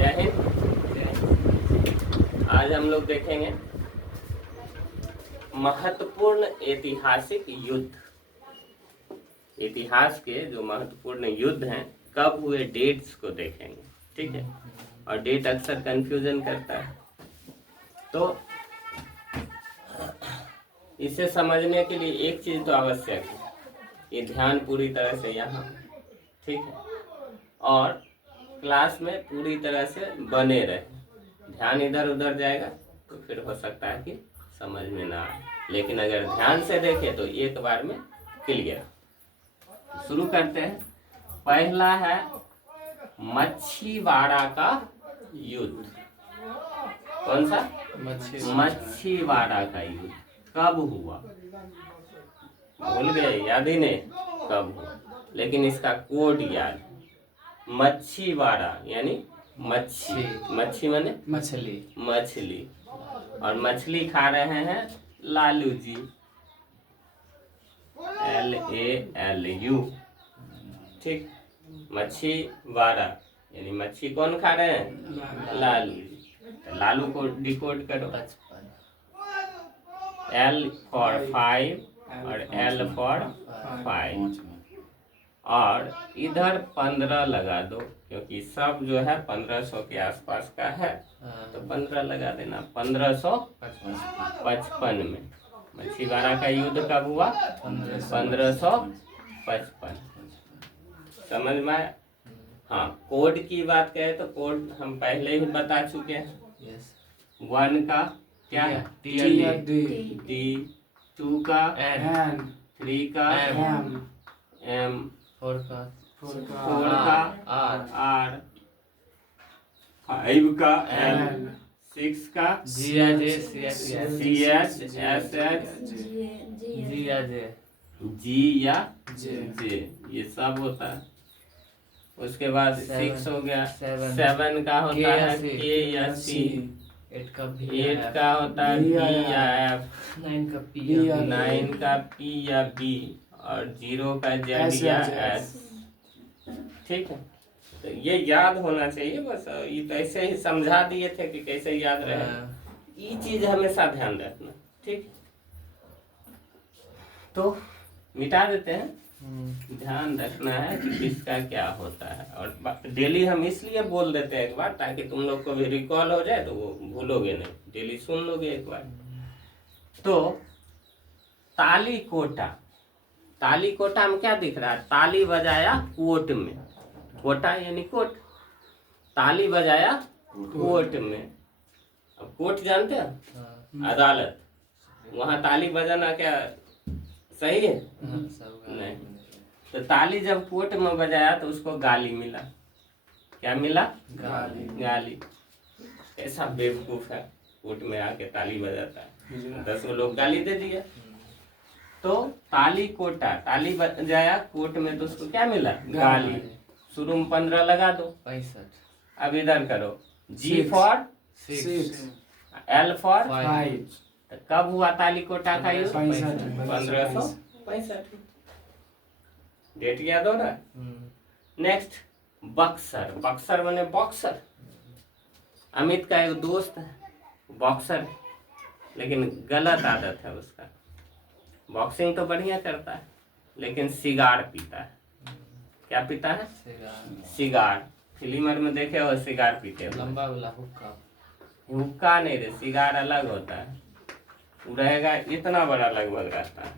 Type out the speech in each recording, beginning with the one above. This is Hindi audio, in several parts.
जय हिंद। आज हम लोग देखेंगे महत्वपूर्ण ऐतिहासिक युद्ध। इतिहास के जो महत्वपूर्ण युद्ध हैं कब हुए, डेट्स को देखेंगे, ठीक है। और डेट अक्सर कंफ्यूजन करता है, तो इसे समझने के लिए एक चीज तो आवश्यक है, ये ध्यान पूरी तरह से यहाँ, ठीक है। और क्लास में पूरी तरह से बने रहे, ध्यान इधर उधर जाएगा तो फिर हो सकता है कि समझ में ना आए, लेकिन अगर ध्यान से देखें तो एक बार में क्लियर। शुरू करते हैं। पहला है मच्छीवाड़ा का युद्ध। कौन सा? मच्छीवाड़ा का युद्ध कब हुआ? भूल गए, याद ही नहीं कब हुआ, लेकिन इसका कोड याद। मच्छीवाड़ा यानी मच्छी, मच्छी माने मछली, मछली, और मछली खा रहे हैं लालू जी, LALU, ठीक। मच्छीवाड़ा यानी मच्छी कौन खा रहे हैं? लालू जी। तो लालू को डिकोड करो। L for 5 और L for 5, और इधर 15 लगा दो, क्योंकि सब जो है 1500 के आसपास का है, तो 15 लगा देना। 1555 में मच्छीवाड़ा का युद्ध कब हुआ? 1555। समझ में आया? हाँ, कोड की बात करें तो कोड हम पहले ही बता चुके हैं। 1 का क्या है? T, 2 का N, 3 का M, 4 का R, 5 का L, 6 का CH, G या J, ये सब होता है। उसके बाद 6 हो गया। 7 का होता है K या C, 8 का होता है B या F, 9 का P या B, और 0 का Z या S, ठीक है। तो ये याद होना चाहिए बस। ये तो ऐसे ही समझा दिए थे कि कैसे याद रहे, ये चीज हमेशा ध्यान रखना, ठीक। तो मिटा देते हैं, ध्यान रखना है कि किसका क्या होता है। और डेली हम इसलिए बोल देते हैं एक बार, ताकि तुम लोग को भी रिकॉल हो जाए, तो वो भूलोगे नहीं, डेली सुन लोगे एक बार। तो ताली कोटा, ताली कोटा में क्या दिख रहा है? ताली बजाया कोर्ट में, कोटा यानी कोर्ट, ताली बजाया कोर्ट में। अब कोर्ट जानते हैं? अदालत। वहाँ ताली बजाना क्या सही है? नहीं। तो ताली जब कोर्ट में बजाया तो उसको गाली मिला। क्या मिला? गाली। ऐसा बेवकूफ है, कोर्ट में आके ताली बजाता है, 10 लोग गाली दे दिया। तो ताली कोटा, ताली बजाया कोर्ट में, तो उसको क्या मिला? गाली। शुरू में 15 लगा दो, 65। अब इधर करो, G for 6, L for 5। तो कब हुआ ताली कोटा का युद्ध? 1565। डेट याद हो रहा है? नेक्स्ट, बक्सर। बक्सर माने बॉक्सर। अमित का एक दोस्त है बॉक्सर, लेकिन गलत आदत है उसका। बॉक्सिंग तो बढ़िया करता है, लेकिन सिगार पीता है। क्या पीता है? सिगार। फिल्म में देखे हो सिगार पीते हो? लंबा वाला हुक्का। हुक्का नहीं रे, सिगार अलग होता है। वो रहेगा इतना बड़ा लगभग रहता है,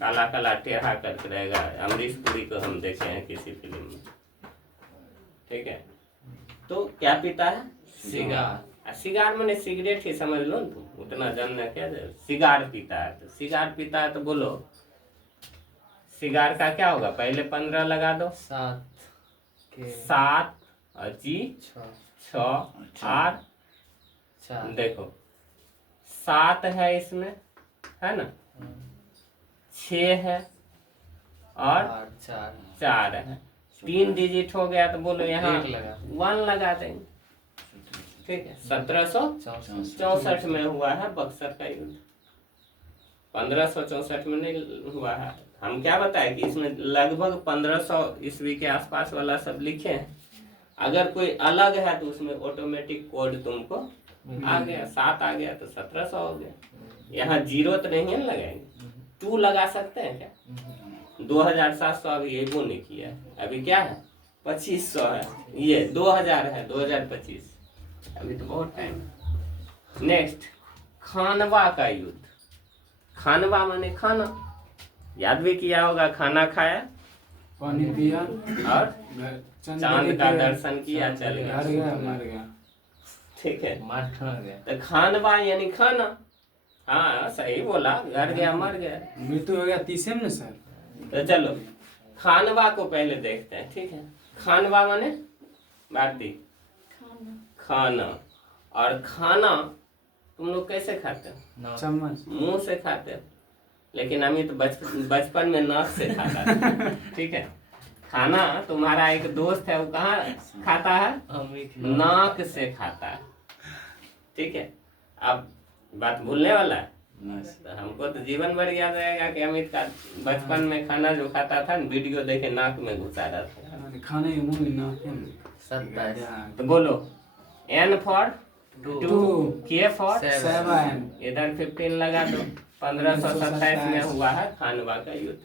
काला काला टेढ़ा करके रहेगा। अमरीश पुरी को हम देखे हैं किसी फिल्म में, ठीक है। तो क्या पीता है? सिगार। सिगार मैंने सिगरेट ही समझ लो, तुम उतना जानना क्या। सिगार पीता है, तो सिगार पीता है तो बोलो सिगार का क्या होगा? पहले 15 लगा दो, 7 और G 6 8। देखो 7 है इसमें, है ना, 6 है और 4 है, 3 डिजिट हो गया। तो बोलो यहाँ 1 लगा देंगे, ठीक है। 1764 में हुआ है बक्सर का युद्ध, 1564 में नहीं हुआ है। हम क्या बताए कि इसमें लगभग 1500 ईस्वी के आसपास वाला सब लिखे हैं, अगर कोई अलग है तो उसमें ऑटोमेटिक कोड तुमको आ गया, 7 आ गया तो 1700 हो गया। यहाँ 0 तो नहीं है ना लगाएंगे, 2 लगा सकते हैं क्या? 2700 अभी ये वो नहीं किया है, अभी क्या है 2500 है, ये 2000 है, 2025, अभी तो बहुत टाइम है। नेक्स्ट, खानवा का युद्ध। खानवा माने खाना, याद भी किया होगा, खाना खाया, पानी पिया और चांद का दर्शन किया, चल गया, मर गया मर गया। ठीक है। मार खा गया। तो खानवा यानी खाना, हाँ सही बोला, घर गया मर गया। मृत्यु हो गया 30 में ना सर। तो चलो खानवा को पहले देखते हैं, ठीक है। खानवा माने भारती खाना, और खाना तुम लोग कैसे खाते हो? चम्मच मुंह से खाते हो, लेकिन अमित बचपन में नाक से खाता था, ठीक है। खाना तुम्हारा एक दोस्त है, वो कहाँ खाता है? नाक से खाता है, ठीक है। अब बात भूलने वाला है, तो हमको तो जीवन भर याद रहेगा कि अमित का बचपन में खाना जो खाता था, वीडियो देखे नाक में घुसा रहा था, खाने के मुंह में नाक में। 27 तो बोलो N for 2, K for 7, इधर 15 लगा दो, 1527 में हुआ है खानवा का युद्ध,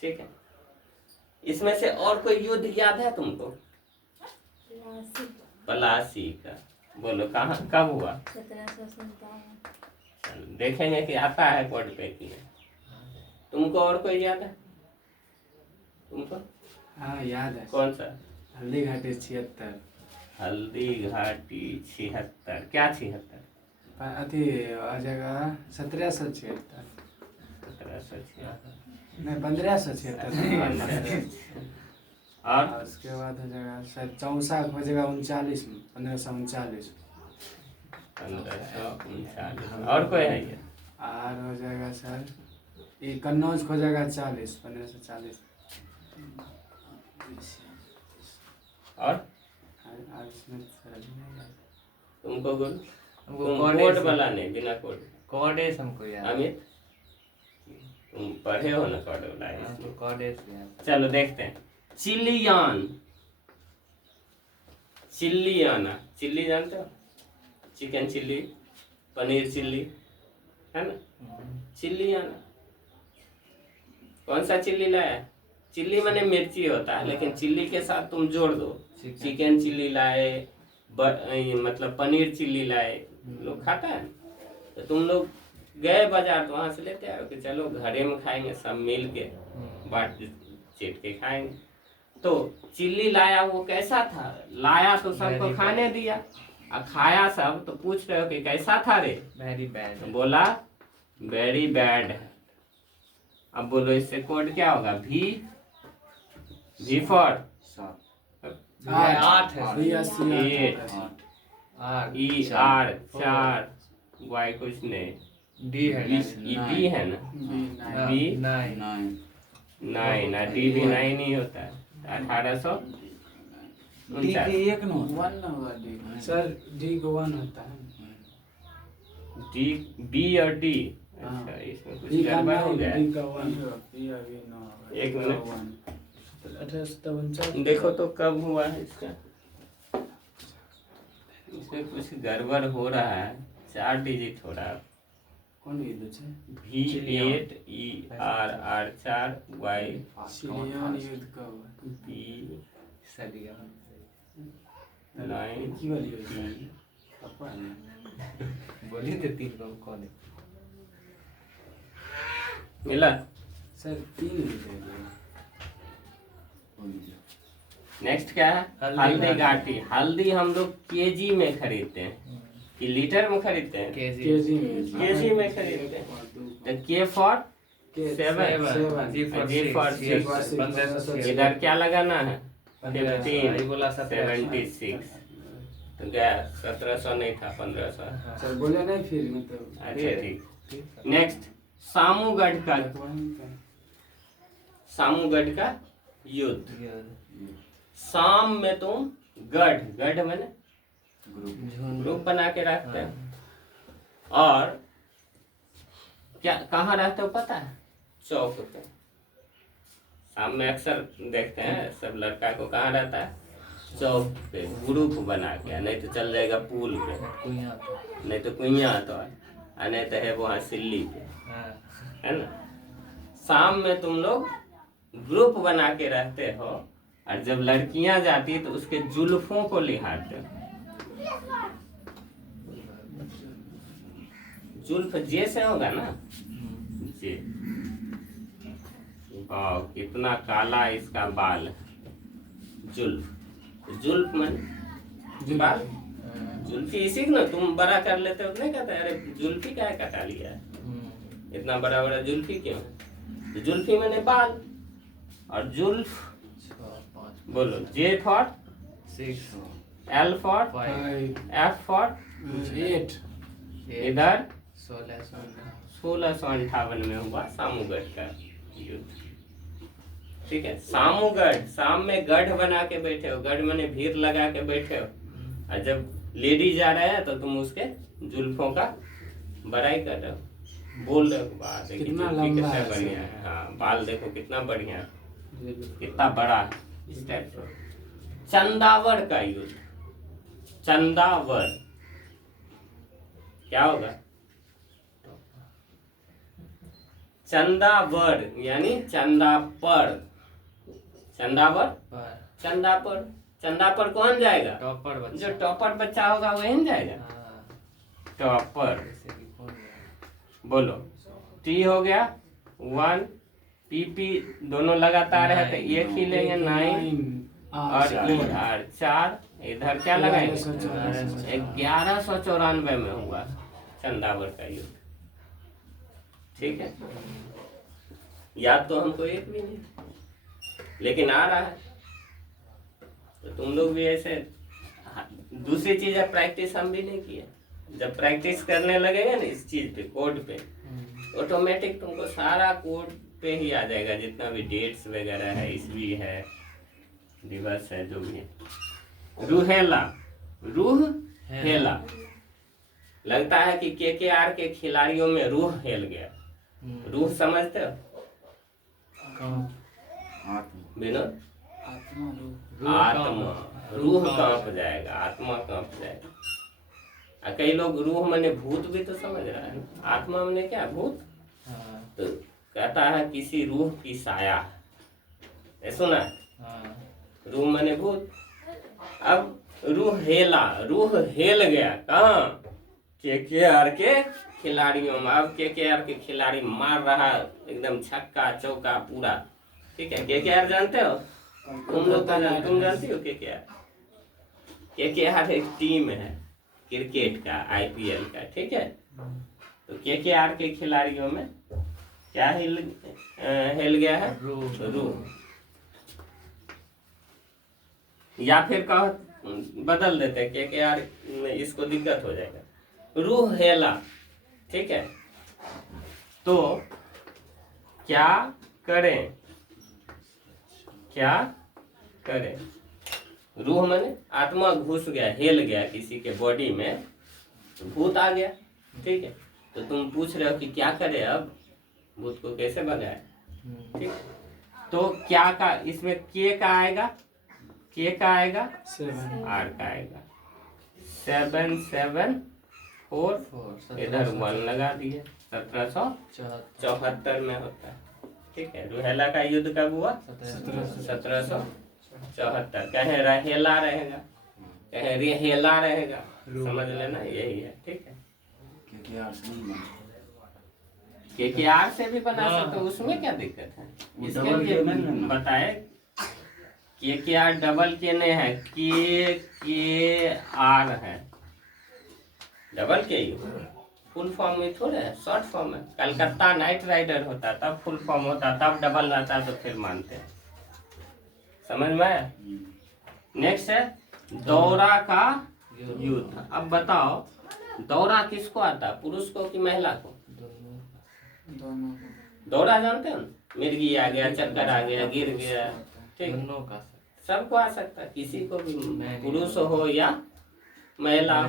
ठीक है। इसमें से और कोई युद्ध याद है तुमको? पलासी का, बोलो कहाँ कब हुआ? 1757। देखेंगे कि आता है कोड पे कि नहीं। तुमको और कोई याद है? तुमको हाँ याद है। कौन सा? हल्दी घाटी 76। हल्दी घाटी 76, क्या 76? अथी आ जाएगा 1776। 1776 नहीं 1576। और उसके बाद हो जाएगा शायद 64 हो जाएगा 39 में, 1539। 1539। और कोई है ये? और हो जाएगा सर ये कन्नौज हो जाएगा 40, 1540। और इसमें सर नहीं याद। तुमको गुरु? हमको तुम कोड कोड ऐसे- वाला नहीं, बिना कोड। कॉडेस हमको याद है। अमित तुम पढ़े हो ना कोड वाला हमको इसलिए। कॉडेस याद है। चलो देखते हैं। चिलियान, चिल्लियाना, चिल्ली जानते हो? चिकन चिल्ली, पनीर चिल्ली, है ना? चिल्लियाना, कौन सा चिल्ली लाया? चिल्ली माने मिर्ची होता है, लेकिन चिल्ली के साथ तुम जोड़ दो, चिकन चिल्ली लाए, मतलब पनीर चिल्ली लाए, लोग खाता है। तो तुम लोग गए बाजार तो वहां से लेते आओ कि चलो घरे में खाएंगे, सब मिल के बाट चीट के खाएंगे। तो चिल्ली लाया, वो कैसा था? लाया तो सबको खाने दिया, और खाया सब, तो पूछ रहे हो कि कैसा था रे? Very bad. तो बोला वेरी बैड है। अब बोलो इससे कोड क्या होगा? V फॉर 8 है। 8, 8 ER 4, Y कुछ नहीं, डी है। E B है ना? B 9 9 ना, D भी 9 ही होता है। 1800 डी के एक नो 1 होगा डी। सर डी को 1 होता है। D B और D, अच्छा इसमें कुछ गड़बड़ हो गया है। डी का 1 एक मिनट। 1857। देखो तो कब हुआ है इसका, इसमें कुछ गड़बड़ हो रहा है, 4 डिजिट हो रहा है। कौन युद्ध है? V8 ER 4 Y चिलियन युद्ध का हुआ। B सदिया 9 की वाली युद्ध है? E। पप्पा बोलिए तो 3 को कौन है? मिला? सर 3 युद्ध है। नेक्स्ट क्या है? हल्दी घाटी। हल्दी हम लोग केजी में खरीदते हैं कि लीटर में खरीदते हैं? केजी में। केजी में खरीदते हैं। तो K फॉर 7, G फॉर 6, इधर क्या लगाना है? 76। तो क्या 1700 नहीं था, 1500। सर बोले नहीं फिर मतलब। अच्छा ठीक। नेक्स्ट, सामूगढ़ का, सामूगढ़ का युद्ध। शाम में तुम गढ़, गढ़ मैंने ग्रुप बना के रखते हैं, और क्या कहाँ रहते हो पता है? चौक पे। शाम में अक्सर देखते हैं सब लड़का को कहाँ रहता है? चौक पे ग्रुप बना के, नहीं तो चल जाएगा पुल पे, कुइयां पे। नहीं तो कुइयाँ तो है, और नहीं तो है वहाँ सिल्ली पे, हाँ। है ना। शाम में तुम लोग ग्रुप बना के रहते हो, और जब लड़कियां जाती है तो उसके जुल्फों को लिहाते हो। जुल्फ जे से होगा ना, जे। वाह कितना काला इसका बाल है, जुल्फ। जुल्फ मन बाल, जुल्फी इसी को ना तुम बड़ा कर लेते हो, नहीं कहते अरे जुल्फी क्या कटा लिया है, इतना बड़ा बड़ा जुल्फी क्यों। तो जुल्फी मैंने बाल, और जुल्फ बोलो, J for 6 L for 5 F for 8 इधर 16 1658 में हुआ सामूगढ़ का युद्ध। ठीक है, सामूगढ़, शाम में गढ़ बना के बैठे हो, गढ़ मैंने भीड़ लगा के बैठे हो, और जब लेडी जा रहे हैं तो तुम उसके जुल्फों का बड़ाई कर रहे हो, बोल रहे हो वाह देखिए कितना जुल्फी लंबा कितना है बढ़िया है, हाँ बाल देखो कितना बढ़िया है, कितना बड़ा है, इस टाइप से। चंदावर का युद्ध, चंदावर क्या होगा, चंदावर यानी चंदापर, चंदावर चंदापर, चंदापर कौन जाएगा, टॉपर जो बच्चा। टॉपर बच्चा होगा वही न जाएगा, हाँ। टॉपर। जैसे कि कौन गया? बोलो, टी हो गया 1, पीपी दोनों लगातार है तो एक ही लेंगे 9, और इधर 4, इधर क्या लगाएंगे 1194 में हुआ चंदावर का युद्ध। ठीक है, याद तो हमको एक भी नहीं, लेकिन आ रहा है, तो तुम लोग भी ऐसे। दूसरी चीज है प्रैक्टिस हम भी नहीं किए, जब प्रैक्टिस करने लगेगा ना इस चीज पे, कोड पे, ऑटोमेटिक तुमको सारा कोड पे ही आ जाएगा, जितना भी डेट्स वगैरह है, ईस्वी है, दिवस है, जो भी है। रूहेला, रूह हेला, लगता है कि केकेआर के खिलाड़ियों में रूह हेल गया। रूह समझते हो विनोद, आत्मा, रूह कांप जाएगा, आत्मा कांप जाएगा। कई लोग रूह मने भूत भी तो समझ रहा है, आत्मा मने क्या, भूत। तो कहता है किसी रूह की साया, ये सुना है, रूह मने भूत। अब रूह हेला, रूह हेल गया कहाँ, केकेआर के खिलाड़ियों में। अब केकेआर के खिलाड़ी मार रहा एकदम छक्का चौका पूरा। ठीक है, केकेआर जानते हो तुम लोग, तुम जानती हो केकेआर? केकेआर एक टीम है क्रिकेट का, आईपीएल का। ठीक है, तो केकेआर के खिलाड़ियों में क्या हिल गया है, रूह। या फिर कहो बदल देते हैं, केकेआर इसको दिक्कत हो जाएगा, रूह हेला। ठीक है, तो क्या करें, क्या करें, रूह माने आत्मा घुस गया, हेल गया किसी के बॉडी में, तो भूत आ गया। ठीक है, तो तुम पूछ रहे हो कि क्या करें, अब भूत को कैसे भगाए। ठीक, तो क्या का इसमें के का आएगा, के का आएगा, आर का आएगा, 7 7 4, इधर 1 लगा दिए, 1774 में होता है। ठीक है, रूहेला का युद्ध कब हुआ, 1774। कहीं रहेला रहेगा, कहीं रेहेला रहेगा, समझ लेना यही है। ठीक है, केकेआर से भी बना सकते हो, उसमें क्या दिक्कत है, इसके लिए बताए। केकेआर डबल के नहीं है, के आर है, डबल के ही फुल फॉर्म में थोड़े है, शॉर्ट फॉर्म है। कलकत्ता नाइट राइडर होता तब फुल फॉर्म होता, तब डबल रहता तो फिर मानते हैं। समझ में आया? नेक्स्ट है दौरा का युद्ध। अब बताओ दौरा किसको आता, पुरुष को कि महिला को? दौरा जानते हो, मिर्गी आ गया, चक्कर आ गया, गिर गया, ठीक, सबको आ सकता है, किसी को भी, पुरुष हो या महिला,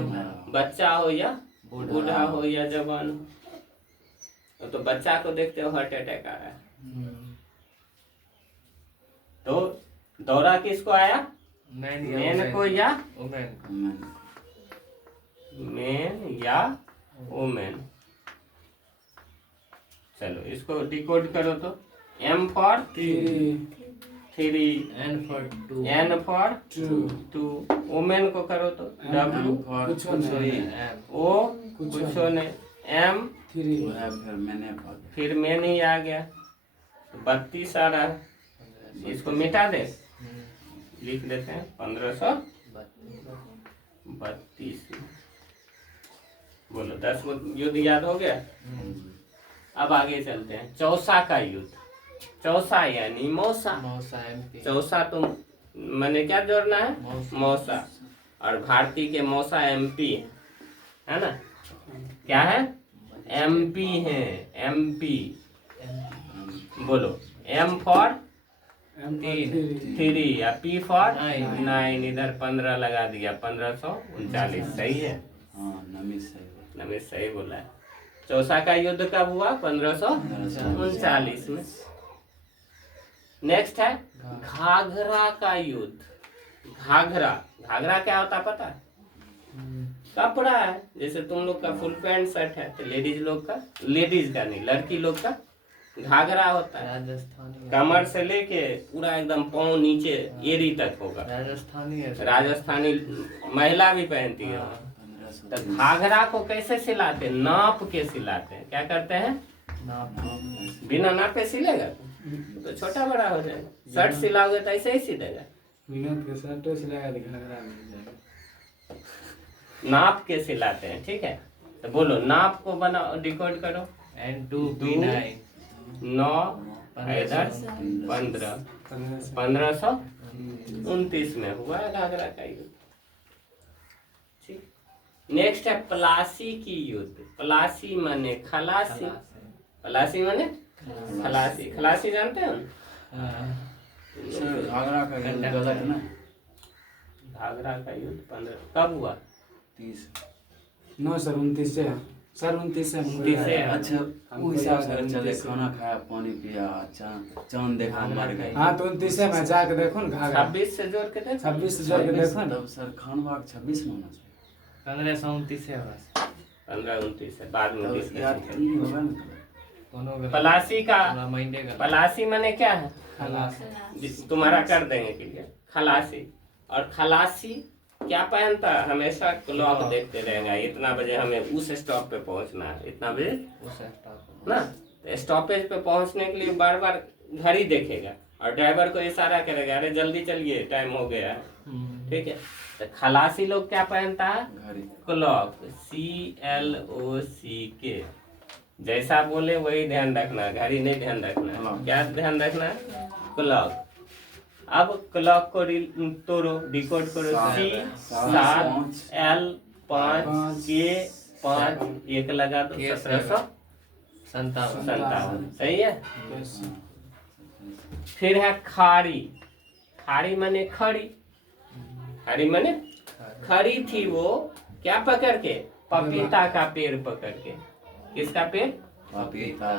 बच्चा हो या बूढ़ा हो या जवान हो। तो बच्चा को देखते हो हार्ट अटैक आ रहा है, तो दौरा किसको आया, मैन मेन को या वुमेन मेन या वुमेन। चलो इसको डिकोड करो तो M for three, N for two N for two, women को करो तो W फॉर कुछ नहीं। एम O कुछ नहीं, M फिर मेन ही आ गया, 32 आ रहा है। इसको मिटा दे, लिख देते हैं 1532। बोलो 10 को युद्ध याद हो गया। अब आगे चलते हैं, चौसा का युद्ध। चौसा यानी मौसा। मौसा एमपी चौसा तो मैंने क्या जोड़ना है, मौसा। मौसा। और भारती के मौसा MP है ना, क्या है MP है, MP। बोलो M फॉर थ्री या P फॉर नाइन। 9, इधर 15 लगा दिया, 1539। सही है, नमित सही बोला है। चौसा का युद्ध कब हुआ, 1539 में। नेक्स्ट है घाघरा का युद्ध। घाघरा, घाघरा क्या होता पता है, कपड़ा है। जैसे तुम लोग का फुल पैंट शर्ट है तो लेडीज लोग का, लेडीज का नहीं लड़की लोग का घाघरा होता है। राजस्थानी कमर से लेके पूरा एकदम पाँव नीचे एड़ी तक होगा। राजस्थानी है राजस्थानी महिला भी पहनती है। तो घाघरा को कैसे सिलाते हैं, नाप के सिलाते हैं। क्या करते हैं, बिना नापे सिलेगा तो छोटा बड़ा हो जाएगा। शर्ट सिलाओगे तो ऐसे ही सिलेगा। नाप के सिलाते हैं, ठीक है। तो बोलो नाप को बनाओ, डिकोड करो। एन टू बी 9 9 इधर 15, 1529 में हुआ है घाघरा का युद्ध। ठीक, नेक्स्ट है प्लासी की युद्ध। प्लासी माने खलासी, प्लासी माने खलासी। खलासी जानते हो घाघरा का गलत है ना। घाघरा का युद्ध 15 कब हुआ, 9 सर 29 से सर 29 से 29 से। अच्छा वो हिसाब से चले, खाना खाया, पानी पिया, चांद देखा, मर गए। हाँ तो 29 से मैं जाके देखो ना घाघरा। 26 से जोड़ के देखो। 26 से जोड़ के देखो ना। तब सर खानबाग 26 में होना चाहिए। 1529 है बस 1529 है, बाद में तब डिस्कस यार करेंगे। नहीं होगा ना। दोनों का प्लासी का, महीने का प्लासी माने क्या है, खलास तुम्हारा कर देंगे क्लियर। खलासी, और खलासी क्या पहनता है, हमेशा क्लॉक देखते रहेगा, इतना बजे हमें उस स्टॉप पे पहुंचना है, इतना बजे उस स्टॉप ना। तो स्टॉपेज पे पहुंचने के लिए बार बार घड़ी देखेगा और ड्राइवर को इशारा करेगा, अरे जल्दी चलिए टाइम हो गया है। ठीक है, तो खलासी लोग क्या पहनता है, घड़ी क्लॉक, CLOCK। जैसा बोले वही ध्यान रखना, घड़ी नहीं ध्यान रखना। क्या ध्यान रखना है, क्लॉक। अब क्लॉक को तोड़ो, डिकोड करो। C7 L5 K5, 1 लगा दो, 1757। सही है। फिर है खाड़ी। खाड़ी माने खड़ी, खड़ी माने खड़ी थी वो, क्या पकड़ के, पपीता का पेड़ पकड़ के। किसका पेड़, पपीता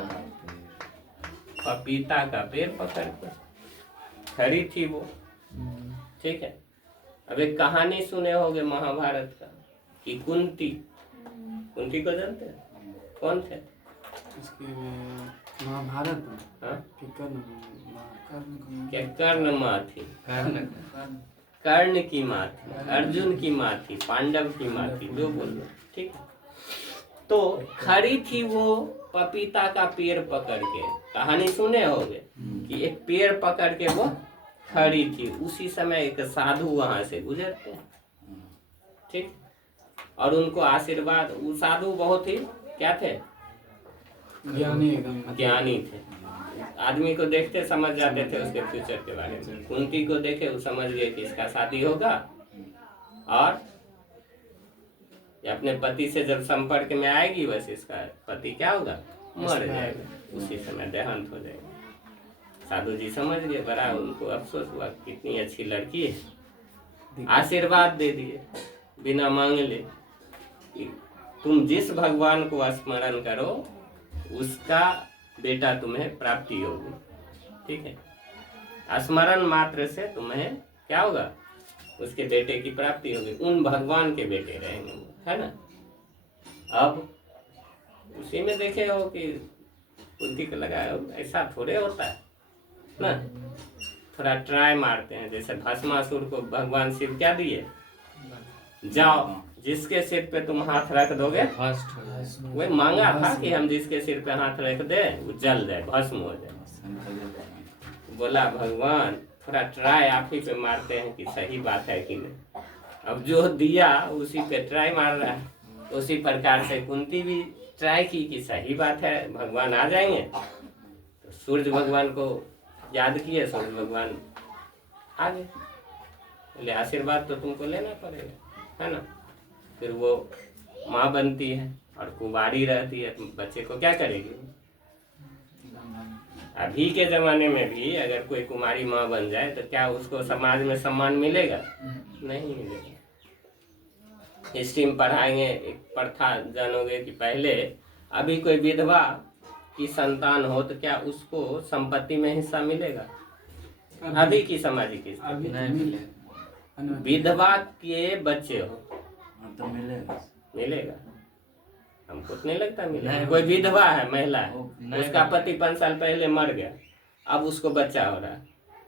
पपीता का पेड़ पकड़ के खड़ी थी वो। ठीक है। अब एक कहानी सुने होगे महाभारत का, कि कुंती, कुंती को जानते हैं, कौन थे, इसके महाभारत में हाँ? कि क्या कर्ण माँ थी, कर्ण कर्ण की माँ थी, अर्जुन की माँ थी, पांडव की माँ थी, जो बोल रहे। ठीक है। तो खड़ी थी वो पपीता का पेड़ पकड़ के। कहानी सुने होगे कि एक पेड़ पकड़ के वो खड़ी थी। उसी समय एक साधु वहां से गुजरते हैं। ठीक, और उनको आशीर्वाद, वो साधु बहुत ही क्या थे, ज्ञानी एकदम ज्ञानी थे। आदमी को देखते समझ जाते थे उसके फ्यूचर के बारे में। कुंती को देखे वो समझ गए कि इसका शादी होगा, और ये अपने पति से जब संपर्क में आएगी बस इसका पति क्या होगा, मर जाएगा, उसी समय देहांत हो जाएगा। साधु जी समझ गए, बड़ा उनको अफसोस हुआ, कितनी अच्छी लड़की है, आशीर्वाद दे दिए बिना मांग ले कि तुम जिस भगवान को स्मरण करो उसका बेटा तुम्हें प्राप्ति होगी। ठीक है, स्मरण मात्र से तुम्हें क्या होगा, उसके बेटे की प्राप्ति होगी, उन भगवान के बेटे रहेंगे वो, है ना। अब उसी में देखे हो कि कुंती को लगाया हो, ऐसा थोड़े होता है ना, थोड़ा ट्राई मारते हैं। जैसे भस्मासुर को भगवान शिव क्या दिए, जाओ जिसके सिर पे तुम हाथ रख दोगे फर्स्ट हो जाए। वही मांगा था कि हम जिसके सिर पे हाथ रख दे वो जल जाए, भस्म हो जाए। बोला भगवान थोड़ा ट्राई आप ही पे मारते हैं कि सही बात है कि नहीं। अब जो दिया उसी पे ट्राई मार रहा है, उसी प्रकार से कुंती भी ट्राई की कि सही बात है भगवान आ जाएंगे। तो सूर्य भगवान को याद किए, सूर्य भगवान आ गए, बोले आशीर्वाद तो तुमको लेना पड़ेगा, है ना। फिर वो माँ बनती है और कुंवारी रहती है, तो बच्चे को क्या करेगी। अभी के जमाने में भी अगर कोई कुमारी माँ बन जाए तो क्या उसको समाज में सम्मान मिलेगा, नहीं मिलेगा। हिस्ट्री में पढ़ाएंगे, एक प्रथा जानोगे कि पहले अभी कोई विधवा की संतान हो तो क्या उसको संपत्ति में हिस्सा मिलेगा। अभी की सामाजिक अभी नहीं मिले। विधवा के बच्चे हो तो मिलेगा। मिलेगा, हमको तो नहीं लगता मिलेगा। नहीं। कोई विधवा है, महिला है, नहीं उसका मिलेगा। पति 5 साल पहले मर गया, अब उसको बच्चा हो रहा है,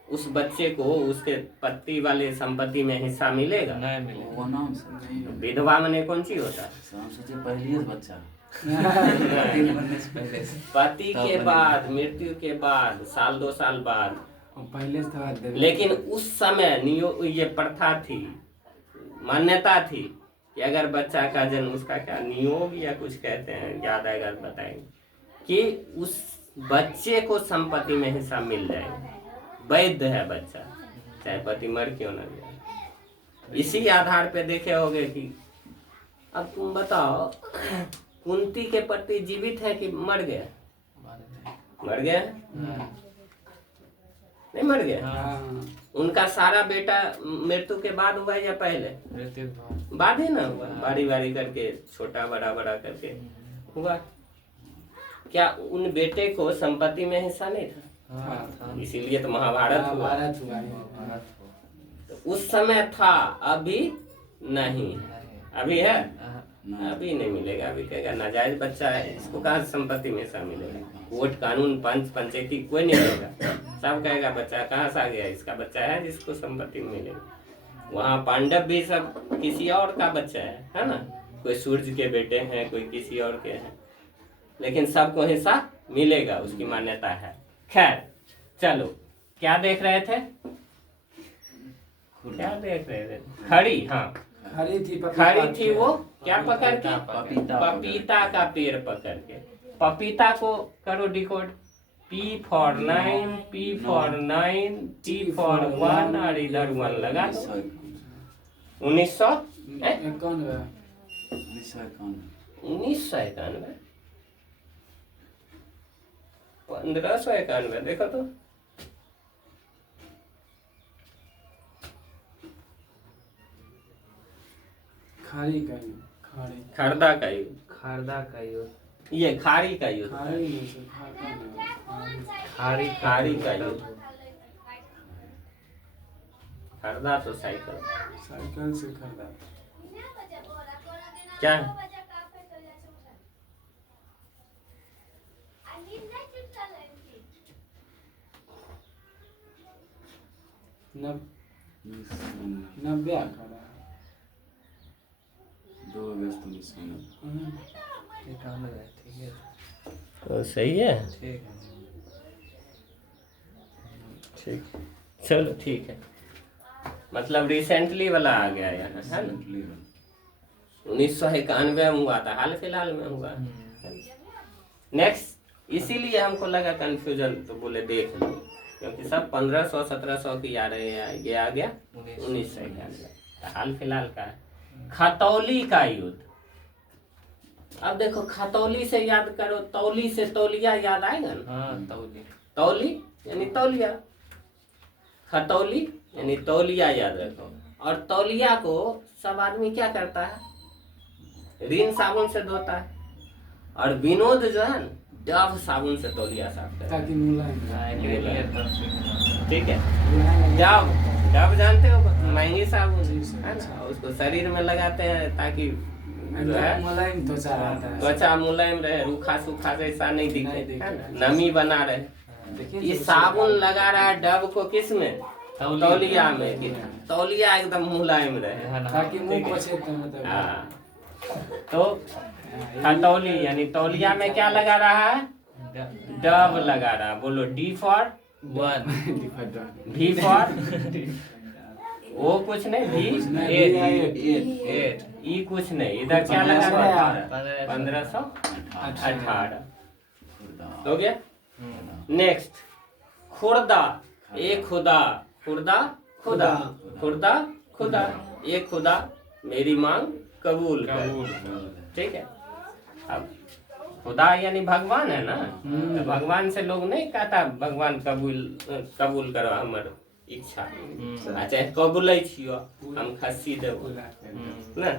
उस बच्चे को उसके पति वाले संपत्ति में हिस्सा मिलेगा। नहीं मिले। वो नाम से नहीं विधवा में कौन सी होता है, हम सोचे पहले बच्चा तीन बनने से पहले से। पति के बाद, मृत्यु के बाद, साल 2 साल बाद। पहले से था देवे। लेकिन उस समय ये प्रथा थी, मान्यता थी कि अगर बच्चा का जन्म, उसका क्या नियोग या कुछ कहते हैं, याद आएगा तो बताएंगे, कि उस बच्चे को संपत्ति में हिस्सा मिल जाएगा। वैध है बच्चा, चाहे पति मर क्यों ना जाए। इसी आधार पे देखे होगे कि अब तुम बताओ कुंती के पति जीवित है कि मर गया। मर गया, नहीं मर गया। हाँ उनका सारा बेटा मृत्यु के बाद हुआ या पहले, मृत्यु के बाद। बाद ही ना हुआ, बारी बारी करके छोटा बड़ा बड़ा करके हुआ। क्या उन बेटे को संपत्ति में हिस्सा नहीं था, हाँ था। इसीलिए तो महाभारत हुआ। भारत हुआ है। भारत हो। तो उस समय था, अभी नहीं है। अभी है, हाँ। अभी नहीं मिलेगा। अभी कहेगा नाजायज बच्चा है, इसको कहाँ से संपत्ति में हिस्सा मिलेगा। वोट कानून पंचायती कोई नहीं देगा, सब कहेगा बच्चा कहाँ से आ गया, इसका बच्चा है जिसको संपत्ति मिलेगा। वहाँ पांडव भी सब किसी और का बच्चा है ना। कोई सूर्य के बेटे हैं, कोई किसी और के हैं, लेकिन सबको हिस्सा मिलेगा, उसकी मान्यता है। खैर चलो, क्या देख रहे थे, क्या देख रहे थे। खड़ी, हाँ खड़ी थी वो, क्या पकड़ के, पपीता का पेड़ पकड़ के। पपीता को करो decode, P for 9, P for 9, T for 1 और इधर 1 लगा दो। 1991, 1591 देखो तो। खारी का ही, खारी खरदा का युद्ध, खारदा का युद्ध। ये खारी का युद्ध, खारी नहीं से खाता नहीं। खारी का युद्ध। खरदा तो साइकिल, साइकिल से खरीदा। क्या है? नब्बे खड़ा। 2 अगस्त 1990। ठीक है। तो सही है, ठीक है। ठीक, चलो ठीक है। मतलब रिसेंटली वाला आ गया यहाँ, है ना। 1991 में हुआ था, हाल फिलहाल में हुआ। नेक्स्ट, इसीलिए हमको लगा कंफ्यूजन, तो बोले देख लो, क्योंकि सब 1500 1700 की आ रहे हैं, ये आ गया 1991, हाल फिलहाल का है। खतौली का युद्ध। अब देखो, खतौली से याद करो, तौली से तौलिया याद आएगा ना। हाँ तौली। तौली यानी तौलिया, खतौली यानी तौलिया याद रखो। और तौलिया को सब आदमी क्या करता है, रीन साबुन से धोता है, और विनोद जो है ना, डव साबुन से तौलिया साफ करता है, ताकि मुलायम हाँ, एक रेगुलर ठीक है। जब डब जानते हो, महंगी साबुन जी सर, है अच्छा। ना, उसको शरीर में लगाते हैं ताकि जो है एकदम मुलायम त्वचा रहता है। त्वचा मुलायम रहे, रूखा सूखा जैसा नहीं दिखे, नहीं दिखे, है ना, अच्छा। नमी बना रहे। देखिए ये तो साबुन उसे- लगा रहा है डब को किस में, तौलिया में, कि तौलिया एकदम मुलायम रहे। ताकि मुंह ठीक है। पोछे तो मतलब हाँ, तो हथौली यानी तौलिया में क्या लगा रहा है, डब लगा रहा है। बोलो डी फॉर, भी फॉर, वो कुछ नहीं, भी एट ई कुछ नहीं, इधर क्या लगा रहा है, 1518 हो गया। नेक्स्ट खुर्दा, एक खुदा, खुर्दा खुदा, खुर्दा खुदा, एक खुदा मेरी मांग कबूल कर। ठीक है। अब खुदा यानी भगवान है ना, तो भगवान से लोग नहीं कहता भगवान कबूल करो हमर इच्छा, चाहे कबूल छियो हम खस्सी देबो ना।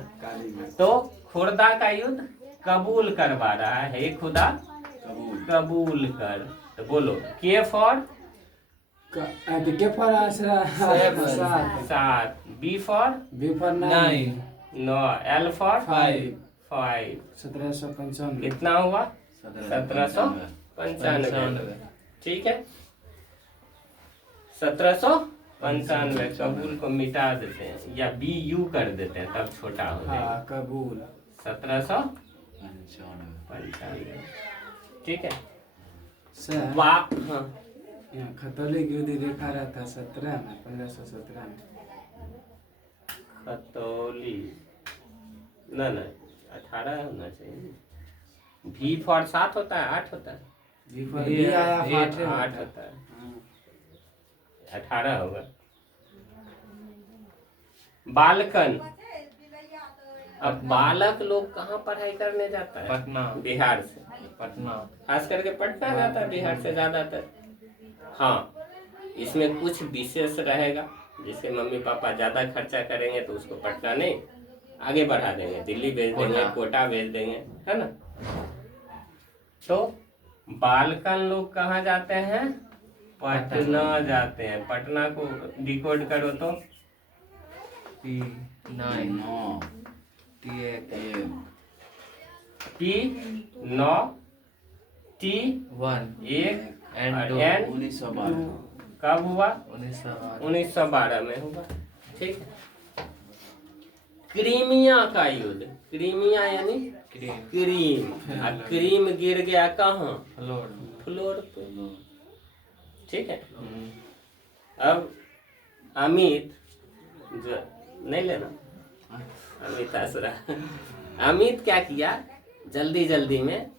तो खुर्दा का युद्ध कबूल करवा रहा है, हे खुदा कबूल कर। तो बोलो के फॉर के फॉर आसरा 7, B for B for 9 9, L for 5 5, 1795 कितना हुआ 1795। ठीक है, 1795 कबूल को मिटा देते हैं या बी यू कर देते हैं, तब छोटा हो जाएगा। हाँ कबूल 1795। ठीक है। सर हाँ, यहाँ खतौली की युद्ध देखा रहा था 17 में 1517 में खतौली ना 18 होना चाहिए। भी फॉर 7 होता है, 8 होता है, बी फॉर बी आया 8 8 होता है, 18 होगा। बालकन, अब बालक लोग कहाँ पढ़ाई करने जाता है, पटना। बिहार से, पटना। खास करके पटना जाता है बिहार से ज्यादातर। हाँ, इसमें कुछ विशेष रहेगा, जिसके मम्मी पापा ज्यादा खर्चा करेंगे तो उसको पटना नहीं आगे बढ़ा देंगे, दिल्ली भेज देंगे, कोटा भेज देंगे, है ना। तो बालकन लोग कहाँ जाते हैं, पटना जाते हैं। पटना को डिकोड करो तो P9 T8 P9 1 T1 and और 2 N 1912 कब हुआ, 1912 1912 में हुआ। ठीक है। क्रीमिया का युद्ध, क्रीमिया यानी क्रीम, और क्रीम गिर गया कहाँ, फ्लोर पे। ठीक है। अब अमित जो नहीं लेना, अमित आसरा, अमित क्या किया, जल्दी जल्दी में,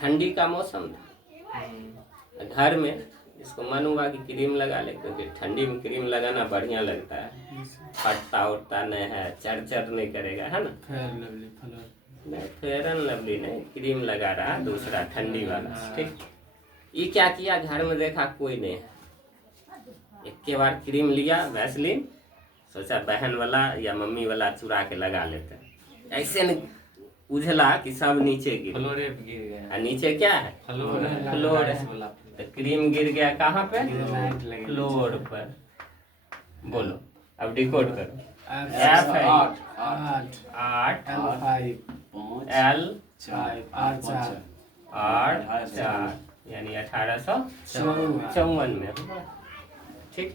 ठंडी का मौसम था, घर में इसको मन हुआ कि क्रीम लगा ले, क्योंकि ठंडी में क्रीम लगाना बढ़िया लगता है, फटता उठता नहीं है, चर नहीं करेगा, है ना। नहीं, फेयर एंड लवली नहीं, क्रीम लगा रहा दूसरा ठंडी वाला। ठीक। ये क्या किया, घर में देखा कोई नहीं है, एक के बार क्रीम लिया वैसलीन, सोचा बहन वाला या मम्मी वाला चुरा के लगा लेते हैं। ऐसे न उझला कि सब नीचे गिर, फ्लोरेट गिर गया। और नीचे क्या है, फ्लोर है। तो क्रीम गिर गया कहाँ पे, फ्लोर पर। बोलो अब डिकोड करो। F है 8, L 4 यानी 1854 में हुआ। ठीक।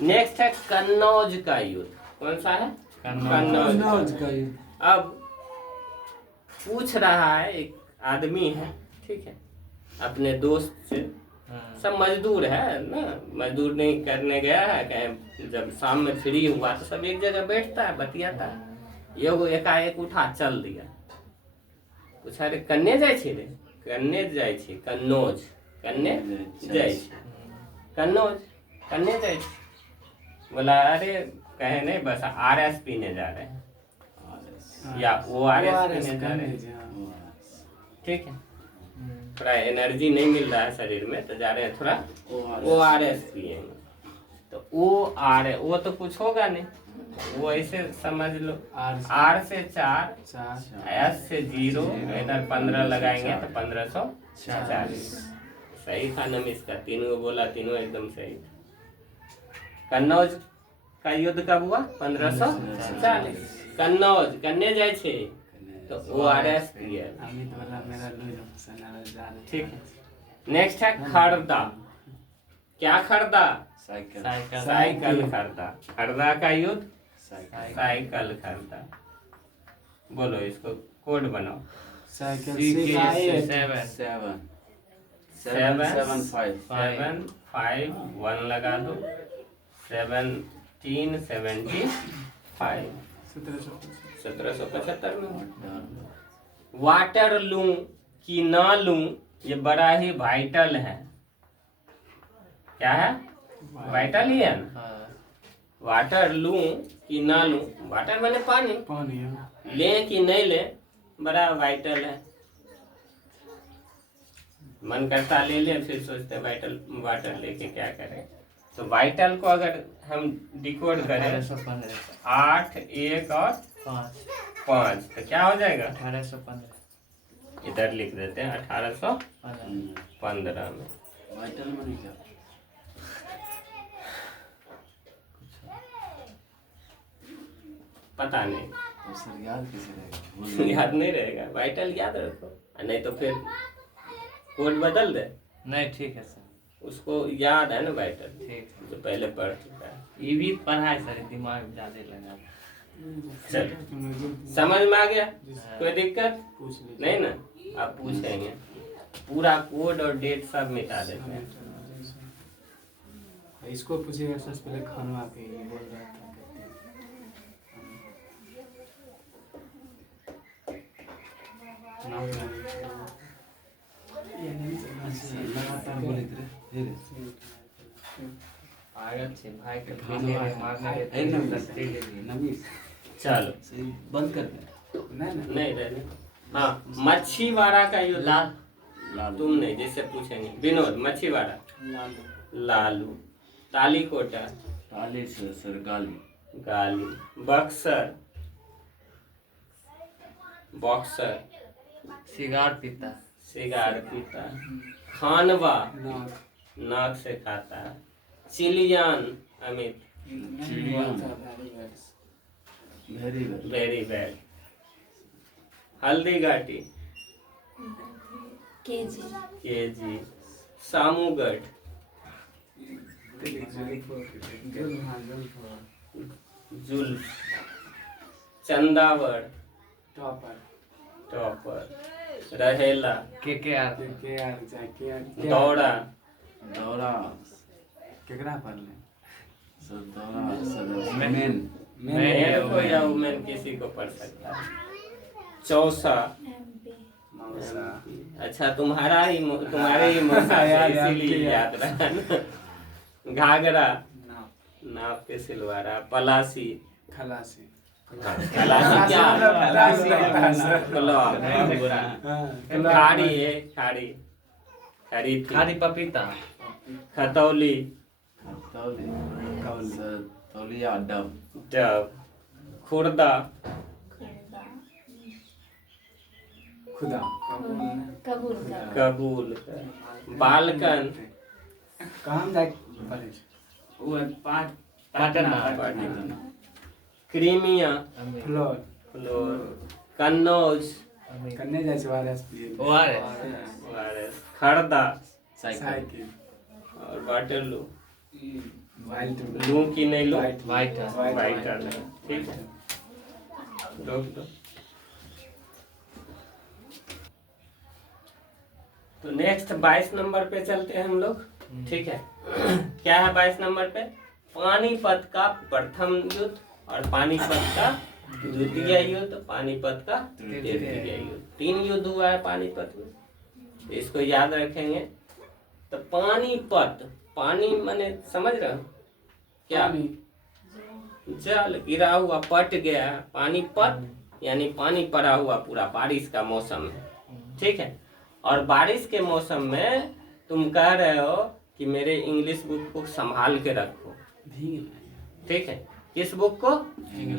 नेक्स्ट है कन्नौज का युद्ध। कौन सा है, कन्नौज का युद्ध। अब पूछ रहा है, एक आदमी है, ठीक है, अपने दोस्त से, सब मजदूर है ना, मजदूर नहीं करने गया है कहीं, जब शाम में फ्री हुआ तो सब एक जगह बैठता है, बतियाता है। एगो एकाएक उठा चल दिया, पूछा रे कन्ने जाय छी रे, कन्ने जाय छी, कन्नौज, कन्ने जाय छी, कन्नौज, कन्ने जाय छी। बोला अरे कहे नहीं, बस RS पीने जा रहे हैं, या ORS पीने जा रहे हैं। ठीक है, थोड़ा एनर्जी नहीं मिल रहा है शरीर में, तो जा रहे हैं थोड़ा ORS पिएंगे। तो ORS, वो तो कुछ होगा नहीं, वो ऐसे समझ लो, R से 4, S से 0, इधर 15 लगाएंगे तो 1540। सही था नमिस का, तीनों बोला, तीनों एकदम सही। कन्नौज का युद्ध कब हुआ? 1540। कन्नौज कन्ने जाए छे तो ORS पिए। अमित वाला मेरा लूज ऑप्शन है जा रहे। ठीक है। नेक्स्ट है खरदा। क्या खरदा? Cycle cycle Kharda. खरदा का युद्ध साइकिल साइकिल खरदा। बोलो इसको कोड बनाओ। साइकिल सेवन 751 लगा दो। 1775 1775 में। वाटर लूं कि ना लूं ये बड़ा ही वाइटल है। क्या है? वाइटल ही है ना। वाटर लूं कि ना लूं, वाटर मैंने पानी, पानी है। लें कि नहीं लें बड़ा वाइटल है। मन करता ले ले, फिर सोचते वाइटल वाटर लेके क्या करें। तो वाइटल को अगर हम डिकोड करें 8 1 और 5 तो क्या हो जाएगा? 1815। इधर लिख देते हैं 1815 में। वाइटल में नहीं क्या पता नहीं, तो सर याद कैसे रहेगा? याद नहीं रहेगा। वाइटल याद रखो, नहीं तो फिर कोड बदल दे। नहीं ठीक है सर, उसको याद है ना वाइटल, ठीक है। जो पहले पढ़ चुका है। ये भी पढ़ा है सर, दिमाग ज्यादा लगा। चल समझ में आ गया? हाँ। कोई दिक्कत पूछ लीजिए। नहीं ना? आप पूछेंगे पूरा कोड और डेट सब मिटा देते हैं। इसको पूछिएगा सबसे पहले खानवा के ये बोल रहा था लगातार बोलित रहे धीरे पागल छे भाई के खानवा है। मारने के एक नंबर। दस्ते ले लिए। नबी चलो सही बंद कर दे नहीं रहने। हाँ, मच्छीवाड़ा का युद्ध। लाल लाल तुम नहीं, जिससे पूछेंगे। विनोद, मच्छीवाड़ा। लालू। तालीकोटा। ताली से सर गाली गाली। बक्सर। बॉक्सर। सिगार पीता। सिगार पीता। खानवा। नाक से खाता है। Chilean. Amit. Very well very bad. Haldi Ghati. KG. Samugarh. जुल्फ। चंदावड़। टॉपर। रहेला। KKR दौड़ा। दौरा केकरा पढ़ले सर दौरा सर मैं- मेन मेन को या वुमेन किसी को पढ़ सकता है। चौसा। अच्छा तुम्हारे ही मौसा है, इसीलिए याद रहा ना। घाघरा। नाप के सिलवारा। पलासी। खलासी खलासी क्या? गुलाब। खाड़ी है, खाड़ी। खड़ी थी। खाली पपीता। खतौली। तौली सर तौलिया डब डब। खुर्दा। खुदा कबूल। बालकन। कहाँ जाके पढ़े वो Patna. Crimea. Floor floor. Kannauj. कन्ने जैसे वायरस पिए ORS। खरदा। साइकिल और वाटरलू। वाइट लू की नहीं लू? White white. ठीक है, रोक दो। तो नेक्स्ट 22 नंबर पे चलते हैं हम लोग। ठीक है। क्या है 22 नंबर पे? पानीपत का प्रथम युद्ध और पानीपत का द्वितीय युद्ध, पानीपत का तृतीय युद्ध। 3 युद्ध हुआ है पानीपत में, इसको याद रखेंगे। तो पानीपत, पानी माने समझ रहे हो क्या? जल गिरा हुआ, पट गया। पानीपत यानी पानी पड़ा हुआ पूरा, बारिश का मौसम है। ठीक है। और बारिश के मौसम में तुम कह रहे हो कि मेरे इंग्लिश बुक को संभाल के रखो। ठीक है। किस बुक को?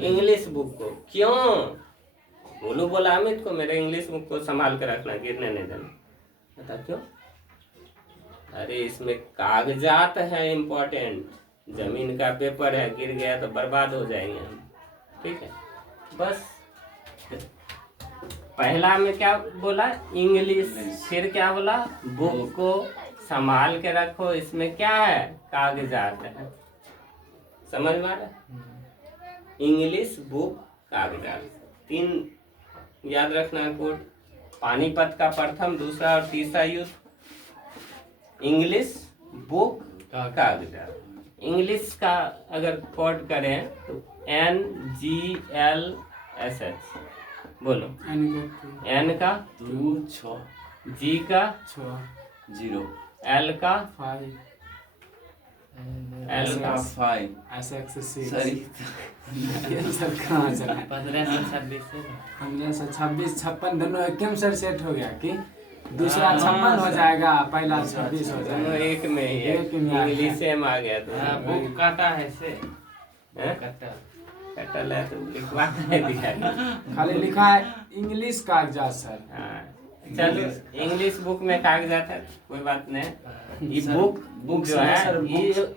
इंग्लिश बुक को। क्यों? बोलो बोला अमित को मेरे इंग्लिश बुक को संभाल के रखना, गिरने नहीं देना। बता क्यों? अरे इसमें कागजात है इम्पोर्टेंट। जमीन का पेपर है, गिर गया तो बर्बाद हो जाएंगे हम। ठीक है, बस पहला में क्या बोला, इंग्लिश, फिर क्या बोला, बुक को संभाल के रखो, इसमें क्या है, कागजात है। समझ में आ रहा, इंग्लिश, बुक, कागजात, 3 याद रखना है कोड। पानीपत का प्रथम, दूसरा और तीसरा युद्ध, इंग्लिश, बुक, कागजात। इंग्लिश का अगर कोड करें तो NGLSH, बोलो। N का 2 6 G का 0 L का 5 L का 5 SX 6 सही ये सब कहाँ चला 1526 से 1526 56 दोनों एकदम सर सेट हो गया कि दूसरा 56 हो जाएगा, पहला 26 हो दोनों जाएगा। एक में ही है, एक में आ गया। इंग्लिश सेम आ गया तो हाँ, बुक काटा है से हैं? काटा कटल है तो लिखवा के दिया। खाली लिखा है इंग्लिश कागजात सर। हाँ, चलो इंग्लिश बुक में कागजात है, कोई बात नहीं। ये बुक जो है ये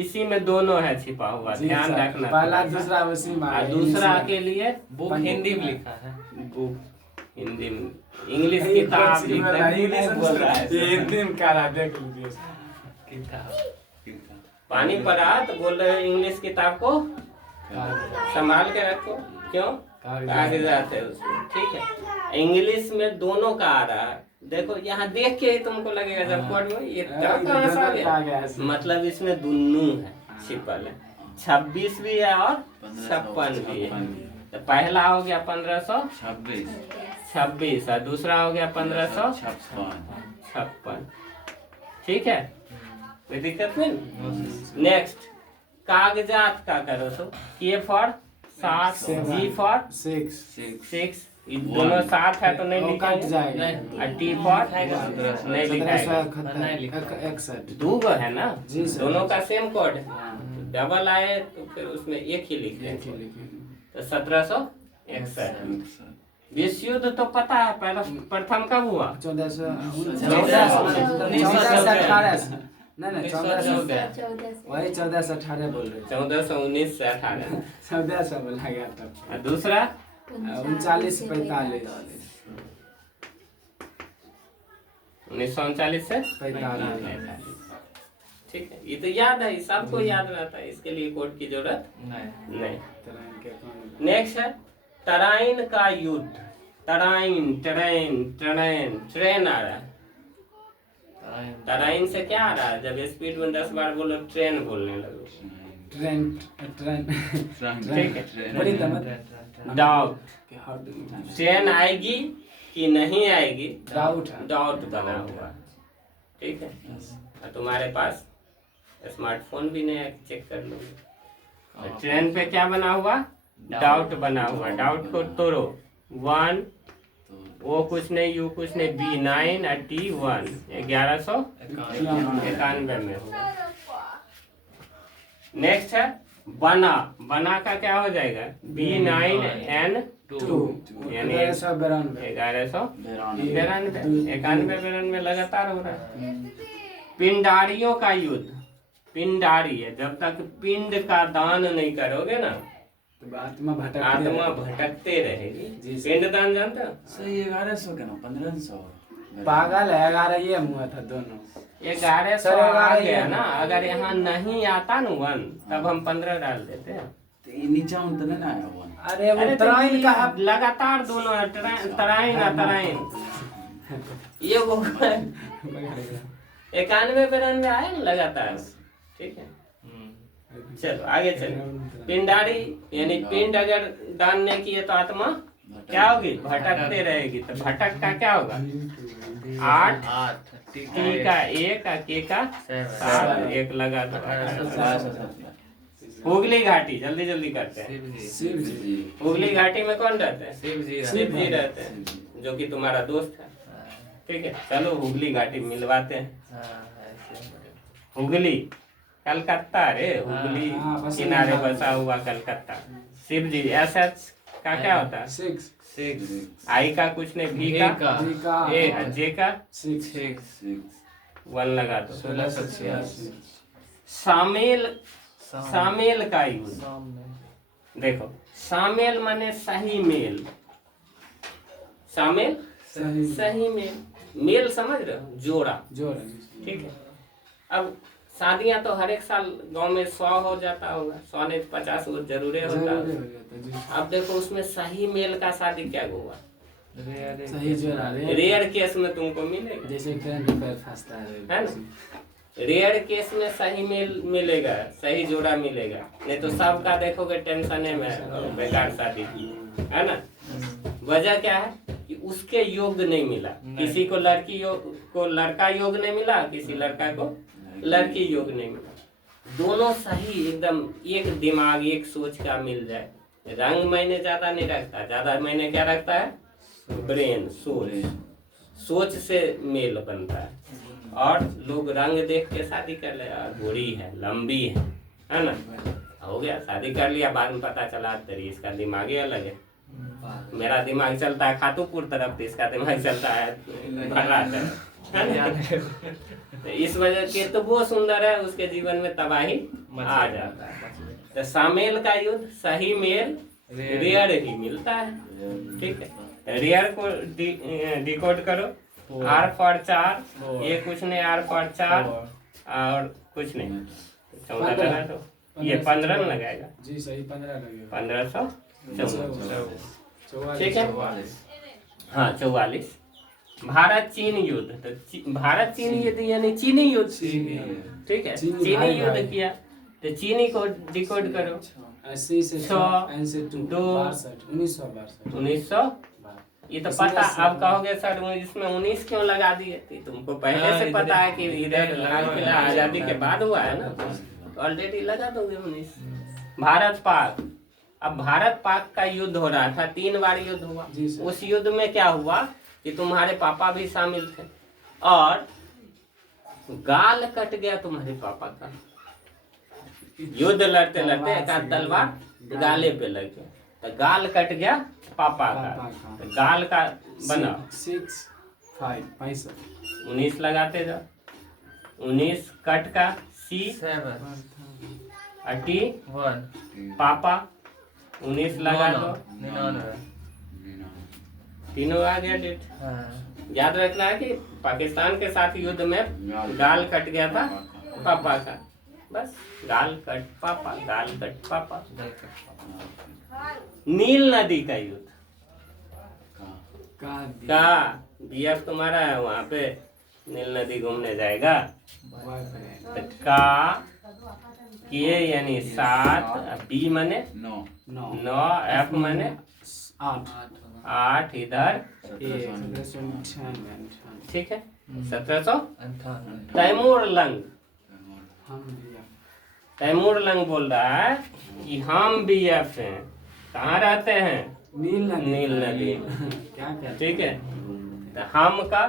इसी में दोनों है छिपा हुआ, जी ध्यान सर, रखना। पहला दूसरा उसी में और आया, दूसरा इंग्लिश में। के लिए बुक हिंदी में लिखा है। बुक हिंदी में, इंग्लिश किताब लिख रहा है, इंग्लिश बोल रहा है। ये हिंदी में कह रहा है, देख लीजिए। किताब पानी पड़ा तो बोल रहे हैं इंग्लिश किताब को संभाल के रखो, क्यों, कागजात है उसमें। ठीक है, इंग्लिश में दोनों का आ रहा है, देखो यहाँ देख के ही तुमको लगेगा जब कोड में ये कहाँ से आ गया, मतलब इसमें दुन्नू है, छिपल है। 26 भी है और 56 भी है। तो पहला हो गया 1526 और दूसरा हो गया 1556। ठीक है, कोई दिक्कत नहीं। नेक्स्ट कागजात का करो तो K फॉर 7, G फॉर 6, ये दोनों 7 है तो नहीं कट लिखेंगे, जाएगा। और T फॉर नहीं लिखेगा, 1761 दो गो है ना, जी सर। दोनों का सेम कोड है, डबल आए तो फिर उसमें एक ही लिखेंगे। तो 1761। विश्व युद्ध तो पता है, पहला प्रथम कब हुआ, 1418 नहीं 1400 वही 1418 बोल रहे 1419 से 18। 1400 बोला गया तब। और दूसरा 39 45 1939 से 45 ठीक है, ये तो याद है, सबको याद रहता है, इसके लिए कोड की जरूरत नहीं। नेक्स्ट है तराइन का युद्ध। तराइन, ट्रेन आ रहा है। तराइन से क्या आ रहा है, जब स्पीड में 10 बार बोलो ट्रेन बोलने लगो। ट्रेन ठीक है, बड़ी दमत डाउट, ट्रेन आएगी कि नहीं आएगी, डाउट बना हुआ। ठीक है, और तुम्हारे पास स्मार्टफोन भी नहीं है, चेक कर लो। ट्रेन पे क्या बना हुआ, डाउट बना हुआ। डाउट को तोड़ो, 1 O कुछ नहीं, U कुछ नहीं, B9 और T1 1191 में होगा। नेक्स्ट है बना। बना का क्या हो जाएगा, B9N2 यानी 1192 लगातार हो रहा है। पिंडारियों का युद्ध। पिंडारी है, जब तक पिंड का दान नहीं करोगे ना आत्मा आत्मा भटकते रहेगी। पिंडदान जानते हो, सही 1100 के ना 1500 पागल है। 11 ये मुआ था दोनों 1100 आ गया ना। अगर यहाँ नहीं आता ना 1 तब हम 15 डाल देते हैं। तो ये नीचा उन तो नहीं ना आया वन। अरे वो अरे तराइन का तो लगातार दोनों है, तराइन ये वो 91-92 आए ना लगातार। ठीक है, चलो आगे चलो। पिंडारी यानी पिंड अगर दान नहीं किए तो आत्मा क्या होगी, भटकते रहेगी। तो भटक का क्या होगा, 8 T का 1 और K का 7 1 लगा दो। हुगली घाटी, जल्दी जल्दी करते हैं। शिव जी हुगली घाटी में कौन रहते हैं, शिव जी शिव जी रहते हैं, जो कि तुम्हारा दोस्त है। ठीक है, चलो हुगली घाटी मिलवाते हैं। हुगली कलकत्ता रे, हुगली किनारे बसा हुआ कलकत्ता। शिव जी। SH का क्या होता है, 6 आई का कुछ नहीं, भी का ए, जे का 6 1 लगा दो। 1686 सामेल का युद्ध। सामने देखो सामेल माने सही मेल, सामेल सही सही मेल, मेल समझ रहे हो, जोड़ा, जोड़ ठीक है। अब शादियां तो हर एक साल गांव में 100 हो जाता होगा, 100 नहीं 50 वो जरूरे होता जरूरी है। हो जाता है जी। अब देखो उसमें सही मेल का शादी क्या हुआ, सही जोड़ा रे रेयर केस में तुमको मिलेगा, जैसे करंट अफेयर फंसता है ना। रेयर केस में सही मेल मिलेगा, सही जोड़ा मिलेगा, नहीं तो सबका देखोगे टेंशन में और बेकार शादी, है ना। वजह क्या है कि उसके योग्य नहीं मिला, किसी को लड़की को लड़का योग्य नहीं मिला, किसी लड़का को लड़की योग्य नहीं मिला। दोनों सही एकदम एक दिमाग एक सोच का मिल जाए। रंग मायने ज्यादा नहीं रखता, ज्यादा मायने क्या रखता है, ब्रेन, सोच से मेल बनता है। और लोग रंग देख के शादी कर ले, गोरी है लंबी है ना, हो गया शादी कर लिया, बाद में पता चला तेरी इसका दिमाग ही अलग है, मेरा दिमाग चलता है खातूपुर तरफ, तो इसका दिमाग चलता है भर्रा तरफ, है ना। तो इस वजह से तो वो सुंदर है, उसके जीवन में तबाही आ जाता है। तो सामेल का युद्ध, सही मेल रेयर ही मिलता है, ठीक है। रेयर को डिकोड करो, R फॉर 4, ये कुछ नहीं, R फॉर 4 और कुछ नहीं, 14 लगा तो ये 15 लगाएगा जी, सही 15 लगेगा, 1514, 44 ठीक है। हाँ 44। भारत चीन युद्ध, तो भारत चीन युद्ध यानी चीनी युद्ध, ठीक है, चीनी चीनी भाई युद्ध भाई। किया, तो चीनी को डिकोड करो, 80 से 100, 6 से 2 दो, 1962 1900। ये तो पता, अब कहोगे सर इसमें 19 क्यों लगा दिए, तो तुमको पहले से पता है कि इधर लाल किला आजादी के बाद हुआ है ना, तो ऑलरेडी लगा दोगे 19। भारत पाक, अब भारत पाक का युद्ध हो रहा था, 3 बार युद्ध हुआ। जी सर। उस युद्ध में क्या हुआ कि तुम्हारे पापा भी शामिल थे और गाल कट गया तुम्हारे पापा का, युद्ध लड़ते लड़ते एक आध तलवार गाले पे लग गया, तो गाल कट गया पापा का, तो गाल का बना 6 5 65 19 लगाते जाओ, 19 कट का C 7 और T 1 पापा 19 लगा दो, 99 तीनों आ गया डेट। हाँ याद रखना है कि पाकिस्तान के साथ युद्ध में गाल कट गया था पापा का, बस गाल कट पापा, गाल कट पापा। नील नदी का युद्ध का BF तुम्हारा है, वहाँ पे नील नदी घूमने जाएगा, तो का के यानी 7, B माने 9, F माने 8 इधर, ठीक है। 1700 तैमूर लंग, तैमूर लंग बोल रहा है कि हम BF हैं, कहाँ रहते हैं, नील नदी, ठीक है। तो हम का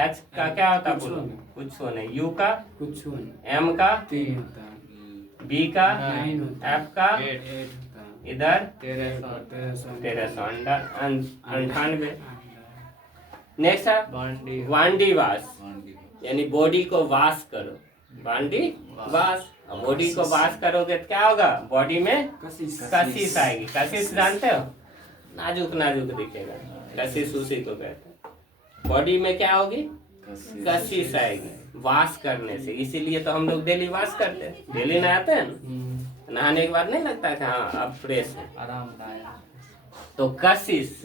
H का क्या होता है बोलो, कुछ नहीं, U का कुछ M का 3 होता है, B का 9 होता है, F का 8 होता है, इधर 1398 1398। नेक्स्ट है वांडी वास, यानी बॉडी को वाश करो, वांडी वाश। बॉडी को वाश करोगे तो क्या होगा, बॉडी में कशिश आएगी। कशिश जानते हो, नाजुक नाजुक दिखेगा, कशिश उसी को कहते हैं। बॉडी में क्या होगी, कशिश आएगी वाश करने से, इसीलिए तो हम लोग डेली वाश करते हैं, डेली नहाते हैं ना, नहाने के बाद नहीं लगता कि हाँ अब फ्रेश है, आरामदायक। तो कशिश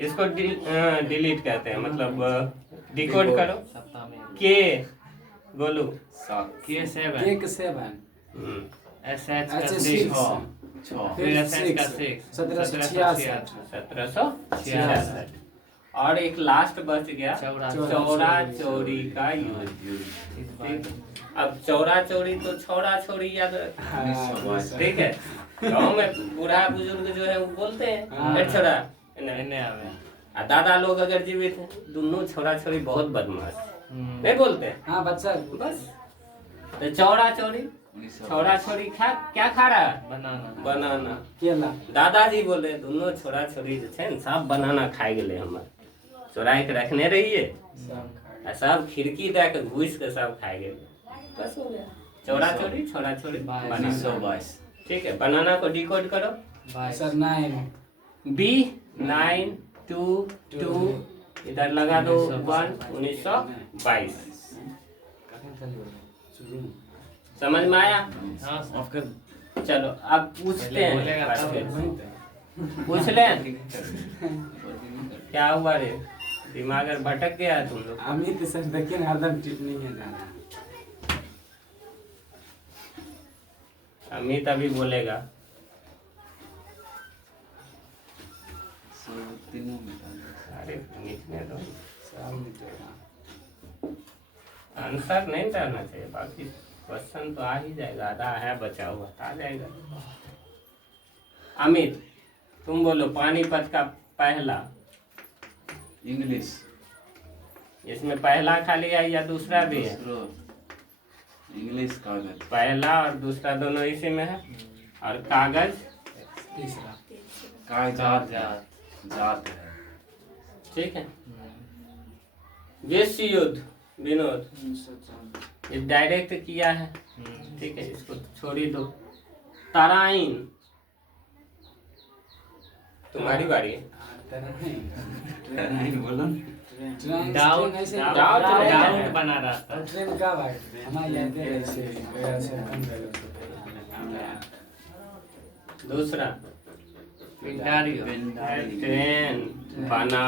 इसको डिलीट कहते हैं, मतलब डिकोड करो। सप्ताह में के गोलू K7 केक 7 SH का अच्छा 6 फिर फिर SH का 6 6 1766 1766। और एक लास्ट बच गया चौरा चौरी का युद्ध। ठीक, अब चौरा चौरी तो छौरा छोरी याद रख, ठीक है। गाँव में बूढ़ा बुजुर्ग जो है वो बोलते हैं ए छोरा, आ दादा लोग अगर जीवित हैं, दोनों छोरा छोरी बहुत बदमाश नहीं बोलते हैं। हाँ बच्चा बस तो चौरा चौरी, छोरा छोरी क्या खा रहा है, बनाना। केला दादाजी बोले दोनों छोरा छोरी जो है सब बनाना खाए गए, हमारे चोरा के रखने रहिए, सब खिड़की दे के घुस के सब खाए गए, बस हो गया। चौड़ा चौड़ी छोड़ा छोड़ी 1922 ठीक है। बनाना को डिकोड करो। 22 सर 9 B922 इधर लगा दो 1 1922। समझ में आया? हाँ ऑफ कर चलो अब पूछते पहले हैं बोलेगा बस तब। फिर। पूछ लें क्या हुआ रे, दिमाग अगर भटक गया है तुम लोग। अमित सर देखिए ना, हरदम टिप्पणी है जाना। अमित अभी बोलेगा। तीनों में डाल। अरे मिटने दो, सब मिटेगा। आंसर नहीं डालना चाहिए, बाकी क्वेश्चन तो आ ही जाएगा, आधा है बचा हुआ आ जाएगा। अमित तुम बोलो पानीपत का पहला। इंग्लिश इसमें पहला खाली है या दूसरा भी है? दूसरो इंग्लिश कागज पहला और दूसरा दोनों इसी में है। और कागज तीसरा कागजात जात है। ठीक है। विश्व युद्ध विनोद 1954 ये डायरेक्ट किया है, ठीक है, इसको छोड़ ही दो। तराइन तुम्हारी बारी है। नहीं बोलो ना। डाउट डाउट बना रहा था। ट्रेन कब आई? हमारे याद है ऐसे कम गए। दूसरा पिंडारियो पिंडारी ट्रेन बना,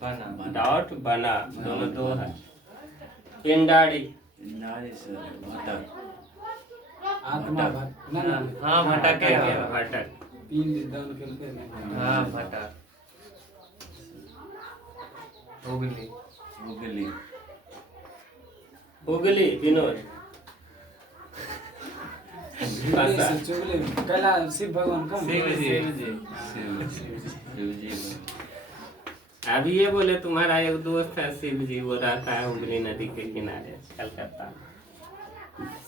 बना डाउट बना, दोनों दो है। पिंडारी पिंडारी से भटक आत्मा भट ना ना हाँ भटक क्या गया। है? भटक। पिंड दान करके ना। हाँ भटक हुगली हुगली हुगली विनोद से चुगले कैला शिव भगवान का शिव जी शिवजी अभी ये बोले तुम्हारा एक दोस्त है शिव जी, वो रहता है हुगली नदी के किनारे कलकत्ता।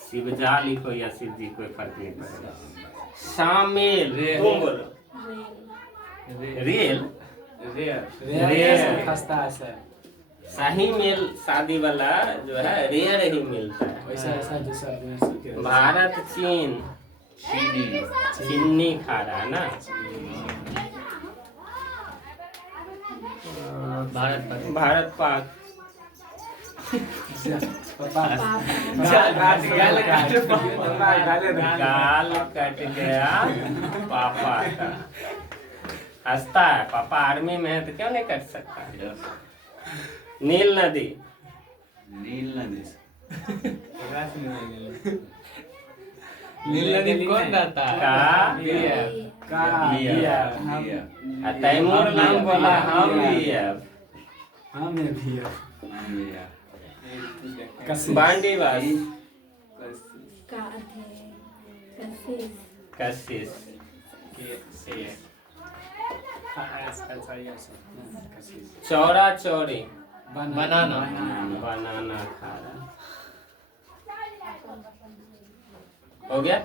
शिवजा लिखो या शिव जी, कोई फर्क नहीं पड़ेगा। शामिल तुम बोलो। रेल रेल खस्ता है सर। शाही मेल शादी वाला जो है रेयर ही मिलता है। वैसा ऐसा जो सब में सीखे। भारत चीन चीनी चीनी खा रहा है ना। भारत पाक पापा गाल कट गया पापा का। हंसता है, पापा आर्मी में है तो क्यों नहीं कट सकता। नील नदी नील नदी नील नदी कौन रहता है? का लिया तैमूर नाम बोला हम भी है। हमें भी है। लिया बांडीवास कशिश कशिश चौड़ा चौड़ी बनाना बनाना खा रहा। हो गया।